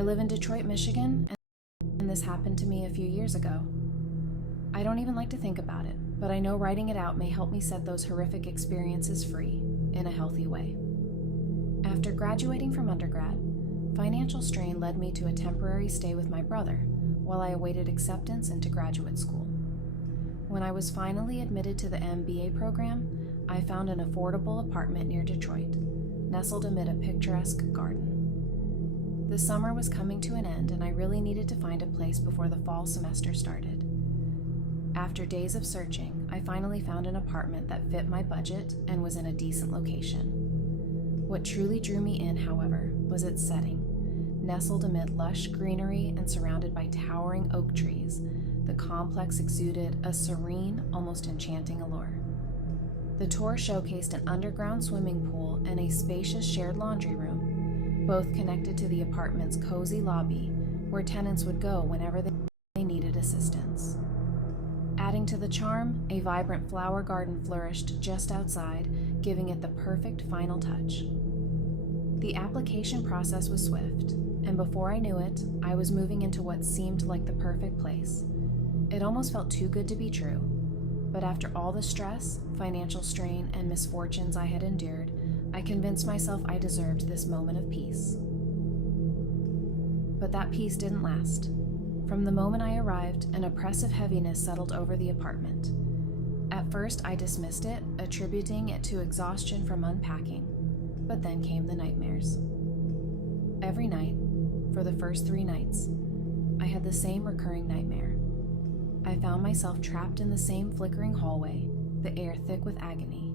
I live in Detroit, Michigan, and this happened to me a few years ago. I don't even like to think about it, but I know writing it out may help me set those horrific experiences free in a healthy way. After graduating from undergrad, financial strain led me to a temporary stay with my brother while I awaited acceptance into graduate school. When I was finally admitted to the MBA program, I found an affordable apartment near Detroit, nestled amid a picturesque garden. The summer was coming to an end, and I really needed to find a place before the fall semester started. After days of searching, I finally found an apartment that fit my budget and was in a decent location. What truly drew me in, however, was its setting. Nestled amid lush greenery and surrounded by towering oak trees, the complex exuded a serene, almost enchanting allure. The tour showcased an underground swimming pool and a spacious shared laundry room, both connected to the apartment's cozy lobby, where tenants would go whenever they needed assistance. Adding to the charm, a vibrant flower garden flourished just outside, giving it the perfect final touch. The application process was swift, and before I knew it, I was moving into what seemed like the perfect place. It almost felt too good to be true, but after all the stress, financial strain, and misfortunes I had endured, I convinced myself I deserved this moment of peace. But that peace didn't last. From the moment I arrived, an oppressive heaviness settled over the apartment. At first, I dismissed it, attributing it to exhaustion from unpacking, but then came the nightmares. Every night, for the first 3 nights, I had the same recurring nightmare. I found myself trapped in the same flickering hallway, the air thick with agony.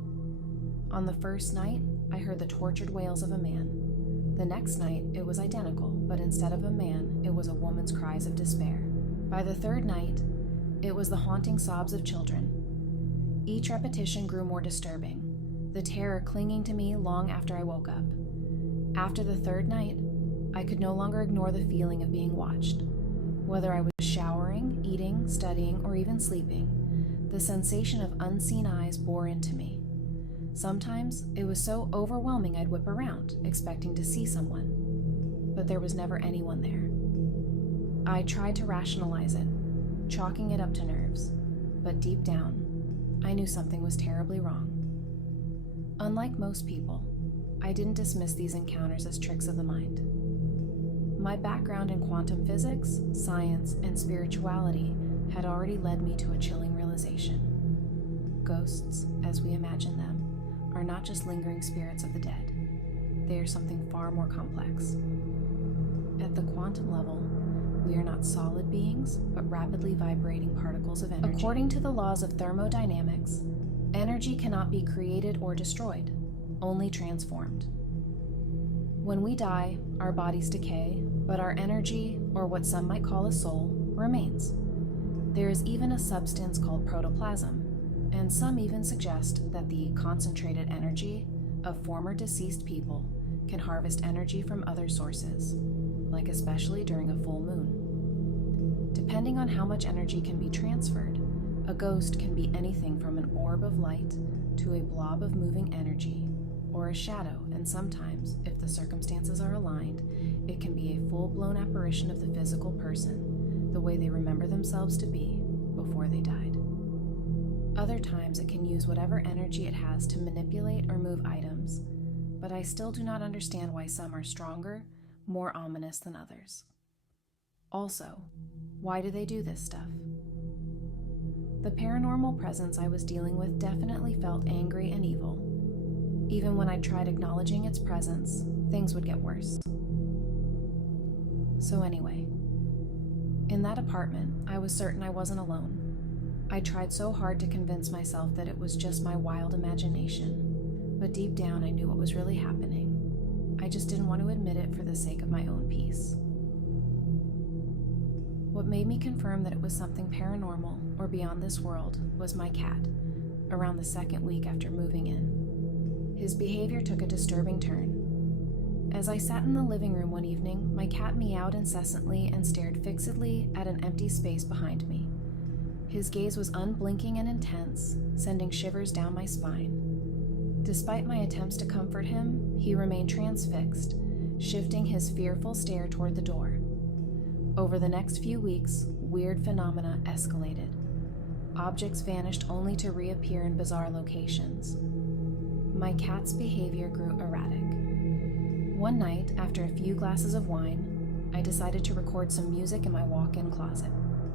On the first night, I heard the tortured wails of a man. The next night, it was identical, but instead of a man, it was a woman's cries of despair. By the 3rd night, it was the haunting sobs of children. Each repetition grew more disturbing, the terror clinging to me long after I woke up. After the 3rd night, I could no longer ignore the feeling of being watched. Whether I was showering, eating, studying, or even sleeping, the sensation of unseen eyes bore into me. Sometimes it was so overwhelming I'd whip around, expecting to see someone, but there was never anyone there. I tried to rationalize it, chalking it up to nerves, but deep down, I knew something was terribly wrong. Unlike most people, I didn't dismiss these encounters as tricks of the mind. My background in quantum physics, science, and spirituality had already led me to a chilling realization. Ghosts, as we imagine them, are not just lingering spirits of the dead. They are something far more complex. At the quantum level, we are not solid beings, but rapidly vibrating particles of energy. According to the laws of thermodynamics, energy cannot be created or destroyed, only transformed. When we die, our bodies decay, but our energy, or what some might call a soul, remains. There is even a substance called protoplasm, and some even suggest that the concentrated energy of former deceased people can harvest energy from other sources, like especially during a full moon. Depending on how much energy can be transferred, a ghost can be anything from an orb of light to a blob of moving energy, or a shadow, and sometimes, if the circumstances are aligned, it can be a full-blown apparition of the physical person, the way they remember themselves to be before they died. Other times it can use whatever energy it has to manipulate or move items, but I still do not understand why some are stronger, more ominous than others. Also, why do they do this stuff? The paranormal presence I was dealing with definitely felt angry and evil. Even when I tried acknowledging its presence, things would get worse. So anyway, in that apartment, I was certain I wasn't alone. I tried so hard to convince myself that it was just my wild imagination, but deep down I knew what was really happening. I just didn't want to admit it for the sake of my own peace. What made me confirm that it was something paranormal or beyond this world was my cat, around the 2nd week after moving in. His behavior took a disturbing turn. As I sat in the living room one evening, my cat meowed incessantly and stared fixedly at an empty space behind me. His gaze was unblinking and intense, sending shivers down my spine. Despite my attempts to comfort him, he remained transfixed, shifting his fearful stare toward the door. Over the next few weeks, weird phenomena escalated. Objects vanished only to reappear in bizarre locations. My cat's behavior grew erratic. One night, after a few glasses of wine, I decided to record some music in my walk-in closet.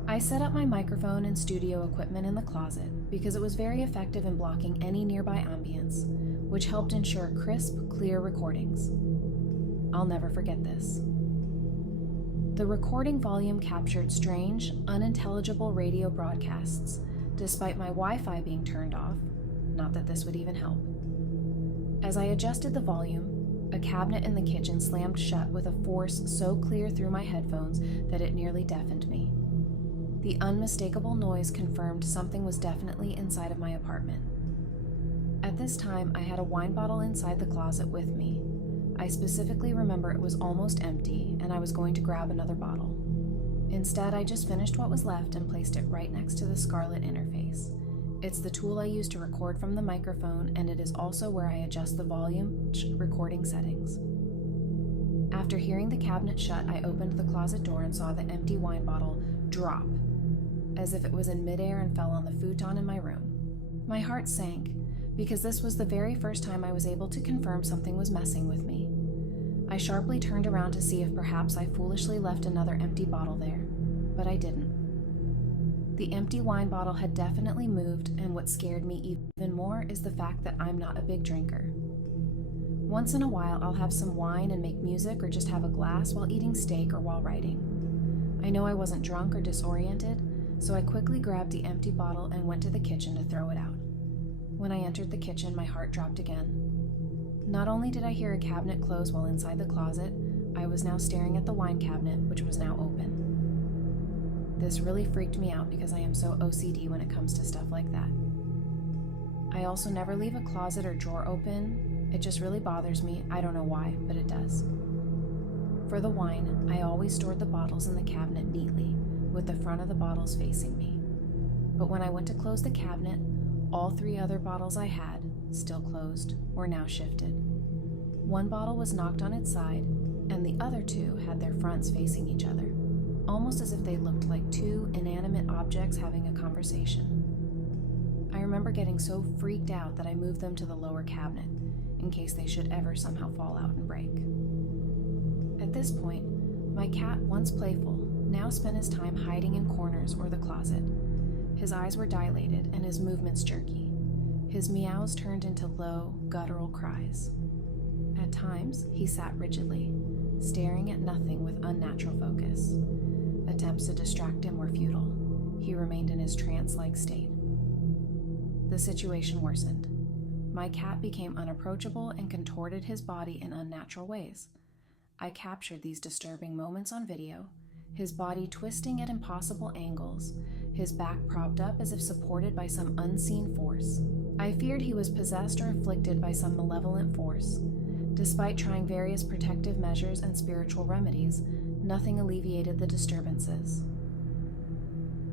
I set up my microphone and studio equipment in the closet because it was very effective in blocking any nearby ambience, which helped ensure crisp, clear recordings. I'll never forget this. The recording volume captured strange, unintelligible radio broadcasts, despite my Wi-Fi being turned off, not that this would even help. As I adjusted the volume, a cabinet in the kitchen slammed shut with a force so clear through my headphones that it nearly deafened me. The unmistakable noise confirmed something was definitely inside of my apartment. At this time, I had a wine bottle inside the closet with me. I specifically remember it was almost empty, and I was going to grab another bottle. Instead, I just finished what was left and placed it right next to the Scarlett interface. It's the tool I use to record from the microphone, and it is also where I adjust the volume recording settings. After hearing the cabinet shut, I opened the closet door and saw the empty wine bottle drop, as if it was in midair and fell on the futon in my room. My heart sank, because this was the very first time I was able to confirm something was messing with me. I sharply turned around to see if perhaps I foolishly left another empty bottle there, but I didn't. The empty wine bottle had definitely moved, and what scared me even more is the fact that I'm not a big drinker. Once in a while, I'll have some wine and make music or just have a glass while eating steak or while writing. I know I wasn't drunk or disoriented, so I quickly grabbed the empty bottle and went to the kitchen to throw it out. When I entered the kitchen, my heart dropped again. Not only did I hear a cabinet close while inside the closet, I was now staring at the wine cabinet, which was now open. This really freaked me out because I am so OCD when it comes to stuff like that. I also never leave a closet or drawer open. It just really bothers me. I don't know why, but it does. For the wine, I always stored the bottles in the cabinet neatly, with the front of the bottles facing me. But when I went to close the cabinet, all 3 other bottles I had, still closed, were now shifted. One bottle was knocked on its side, and the other 2 had their fronts facing each other, almost as if they looked like 2 inanimate objects having a conversation. I remember getting so freaked out that I moved them to the lower cabinet, in case they should ever somehow fall out and break. At this point, my cat, once playful, now spent his time hiding in corners or the closet. His eyes were dilated and his movements jerky. His meows turned into low, guttural cries. At times, he sat rigidly, staring at nothing with unnatural focus. Attempts to distract him were futile. He remained in his trance-like state. The situation worsened. My cat became unapproachable and contorted his body in unnatural ways. I captured these disturbing moments on video, his body twisting at impossible angles, his back propped up as if supported by some unseen force. I feared he was possessed or afflicted by some malevolent force. Despite trying various protective measures and spiritual remedies, nothing alleviated the disturbances.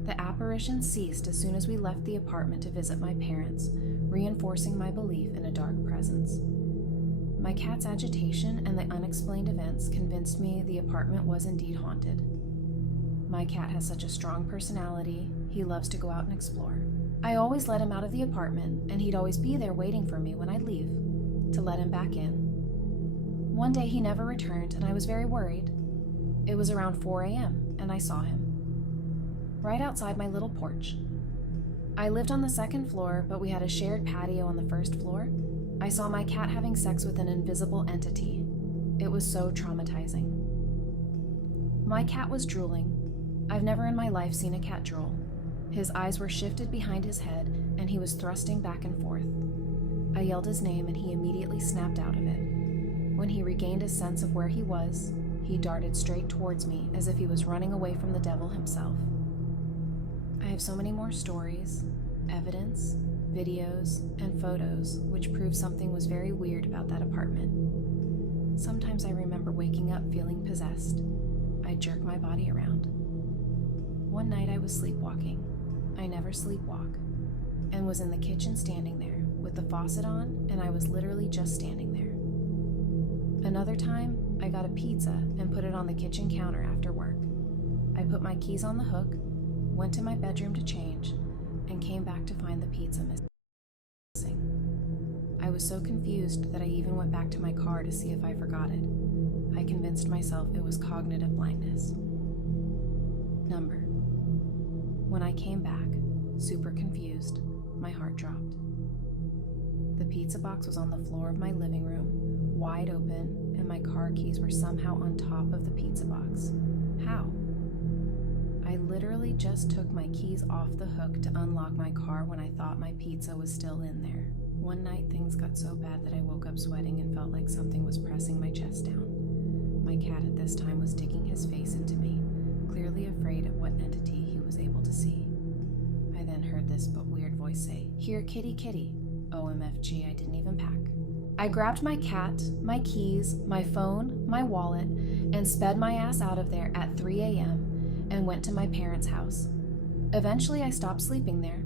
The apparition ceased as soon as we left the apartment to visit my parents, reinforcing my belief in a dark presence. My cat's agitation and the unexplained events convinced me the apartment was indeed haunted. My cat has such a strong personality, he loves to go out and explore. I always let him out of the apartment, and he'd always be there waiting for me when I'd leave, to let him back in. One day he never returned, and I was very worried. It was around 4 a.m., and I saw him. Right outside my little porch. I lived on the 2nd floor, but we had a shared patio on the 1st floor. I saw my cat having sex with an invisible entity. It was so traumatizing. My cat was drooling. I've never in my life seen a cat drool. His eyes were shifted behind his head, and he was thrusting back and forth. I yelled his name, and he immediately snapped out of it. When he regained a sense of where he was, he darted straight towards me as if he was running away from the devil himself. I have so many more stories, evidence, videos, and photos which prove something was very weird about that apartment. Sometimes I remember waking up feeling possessed. I jerk my body around. One night I was sleepwalking. I never sleepwalk, and was in the kitchen standing there with the faucet on, and I was literally just standing there. Another time, I got a pizza and put it on the kitchen counter after work. I put my keys on the hook, went to my bedroom to change, and came back to find the pizza missing. I was so confused that I even went back to my car to see if I forgot it. I convinced myself it was cognitive blindness. Number. When I came back, super confused, my heart dropped. The pizza box was on the floor of my living room, wide open, and my car keys were somehow on top of the pizza box. How? I literally just took my keys off the hook to unlock my car when I thought my pizza was still in there. One night, things got so bad that I woke up sweating and felt like something was pressing my chest down. My cat at this time was digging his face into me, clearly afraid of what entity he was able to see. I then heard this weird voice say, "Here, kitty, kitty." OMFG, I didn't even pack. I grabbed my cat, my keys, my phone, my wallet, and sped my ass out of there at 3 a.m. and went to my parents' house. Eventually, I stopped sleeping there.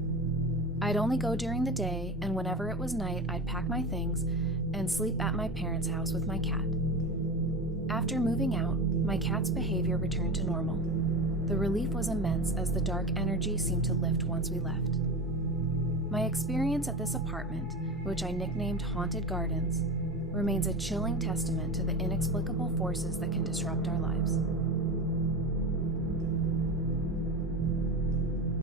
I'd only go during the day, and whenever it was night, I'd pack my things and sleep at my parents' house with my cat. After moving out, my cat's behavior returned to normal. The relief was immense as the dark energy seemed to lift once we left. My experience at this apartment, which I nicknamed Haunted Gardens, remains a chilling testament to the inexplicable forces that can disrupt our lives.